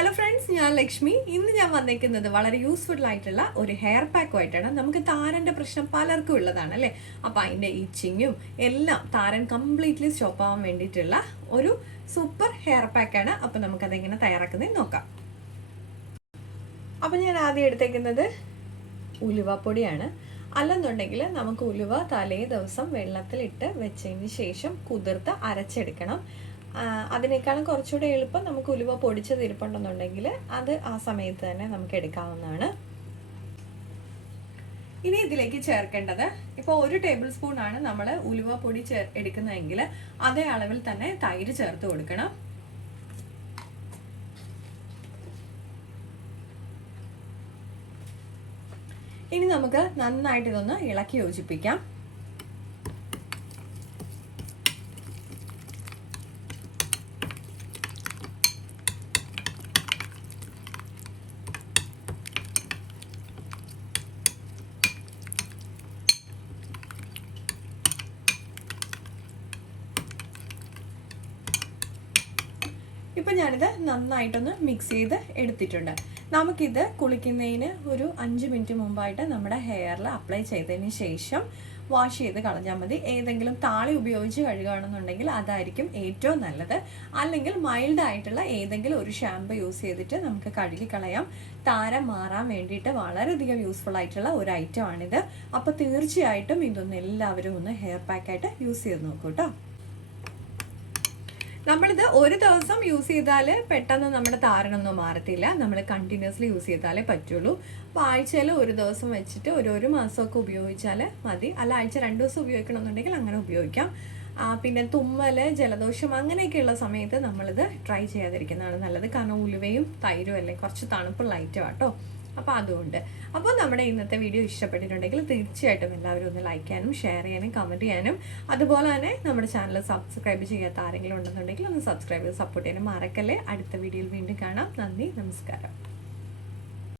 Hello friends, ഞാൻ ലക്ഷ്മി. ഇന്ന് ഞാൻ വന്നിരിക്കുന്നത് വളരെ യൂസ്ഫുൾ ആയിട്ടുള്ള ഒരു ഹെയർ പാക്കുമായിട്ടാണ്. നമുക്ക് താരൻ്റെ പ്രശ്നം പലർക്കും ഉള്ളതാണ് അല്ലേ. അപ്പോൾ അതിൻ്റെ ഈച്ചിങ്ങും എല്ലാം താരൻ കംപ്ലീറ്റ്ലി സ്റ്റോപ്പ് ആവാൻ വേണ്ടിയിട്ടുള്ള ഒരു സൂപ്പർ ഹെയർ പാക്കാണ്. അപ്പോൾ നമുക്കതെങ്ങനെ തയ്യാറാക്കുന്നത് നോക്കാം. അപ്പോൾ ഞാൻ ആദ്യം എടുത്തേക്കുന്നത് ഉലുവപ്പൊടിയാണ്. അല്ലെന്നുണ്ടെങ്കിൽ നമുക്ക് ഉലുവ തലേ ദിവസം വെള്ളത്തിലിട്ട് വെച്ചതിന് ശേഷം കുതിർത്ത് അരച്ചെടുക്കണം. അതിനേക്കാളും കുറച്ചുകൂടെ എളുപ്പം നമുക്ക് ഉലുവ പൊടിച്ചത് ഇരിപ്പുണ്ടെന്നുണ്ടെങ്കിൽ അത് ആ സമയത്ത് തന്നെ നമുക്ക് എടുക്കാവുന്നതാണ്. ഇനി ഇതിലേക്ക് ചേർക്കേണ്ടത്, ഇപ്പോൾ 1 ടേബിൾ സ്പൂൺ ആണ് നമ്മൾ ഉലുവ പൊടി എടുക്കുന്നതെങ്കിൽ അതേ അളവിൽ തന്നെ തൈര് ചേർത്ത് കൊടുക്കണം. ഇനി നമുക്ക് നന്നായിട്ട് ഇതൊന്ന് ഇളക്കി യോജിപ്പിക്കാം. ഇപ്പം ഞാനിത് നന്നായിട്ടൊന്ന് മിക്സ് ചെയ്ത് എടുത്തിട്ടുണ്ട്. നമുക്കിത് കുളിക്കുന്നതിന് ഒരു 5 മിനിറ്റ് മുമ്പായിട്ട് നമ്മുടെ ഹെയറിൽ അപ്ലൈ ചെയ്തതിന് ശേഷം വാഷ് ചെയ്ത് കളഞ്ഞാൽ മതി. ഏതെങ്കിലും താളി ഉപയോഗിച്ച് കഴുകുകയാണെന്നുണ്ടെങ്കിൽ അതായിരിക്കും ഏറ്റവും നല്ലത്. അല്ലെങ്കിൽ മൈൽഡ് ആയിട്ടുള്ള ഏതെങ്കിലും ഒരു ഷാമ്പു യൂസ് ചെയ്തിട്ട് നമുക്ക് കഴുകി കളയാം. താരം മാറാൻ വേണ്ടിയിട്ട് വളരെയധികം യൂസ്ഫുൾ ആയിട്ടുള്ള ഒരു ഐറ്റം ആണിത്. അപ്പോൾ തീർച്ചയായിട്ടും ഇതൊന്ന് എല്ലാവരും ഒന്ന് ഹെയർ പാക്കായിട്ട് യൂസ് ചെയ്ത് നോക്കൂ കേട്ടോ. നമ്മളിത് ഒരു ദിവസം യൂസ് ചെയ്താൽ പെട്ടെന്ന് നമ്മുടെ താരനൊന്നും മാറത്തില്ല. നമ്മൾ കണ്ടിന്യൂസ്ലി യൂസ് ചെയ്താലേ പറ്റുള്ളൂ. അപ്പോൾ ആഴ്ചയിൽ ഒരു ദിവസം വെച്ചിട്ട് ഒരു മാസമൊക്കെ ഉപയോഗിച്ചാൽ മതി. അല്ല ആഴ്ച 2 ദിവസം ഉപയോഗിക്കണമെന്നുണ്ടെങ്കിൽ അങ്ങനെ ഉപയോഗിക്കാം. പിന്നെ തുമ്മൽ, ജലദോഷം അങ്ങനെയൊക്കെയുള്ള സമയത്ത് നമ്മളിത് ട്രൈ ചെയ്യാതിരിക്കുന്നതാണ് നല്ലത്. കാരണം ഉലുവയും തൈരും അല്ലേ കുറച്ച് തണുപ്പുള്ള ഐറ്റം കേട്ടോ. അപ്പോൾ അതുകൊണ്ട് നമ്മുടെ ഇന്നത്തെ വീഡിയോ ഇഷ്ടപ്പെട്ടിട്ടുണ്ടെങ്കിൽ തീർച്ചയായിട്ടും എല്ലാവരും ഒന്ന് ലൈക്ക് ചെയ്യാനും ഷെയർ ചെയ്യാനും കമൻറ്റ് ചെയ്യാനും, അതുപോലെ തന്നെ നമ്മുടെ ചാനൽ സബ്സ്ക്രൈബ് ചെയ്യാത്ത ആരെങ്കിലും ഉണ്ടെന്നുണ്ടെങ്കിൽ ഒന്ന് സബ്സ്ക്രൈബ് ചെയ്ത് സപ്പോർട്ട് ചെയ്യാനും മറക്കല്ലേ. അടുത്ത വീഡിയോയിൽ വീണ്ടും കാണാം. നന്ദി, നമസ്കാരം.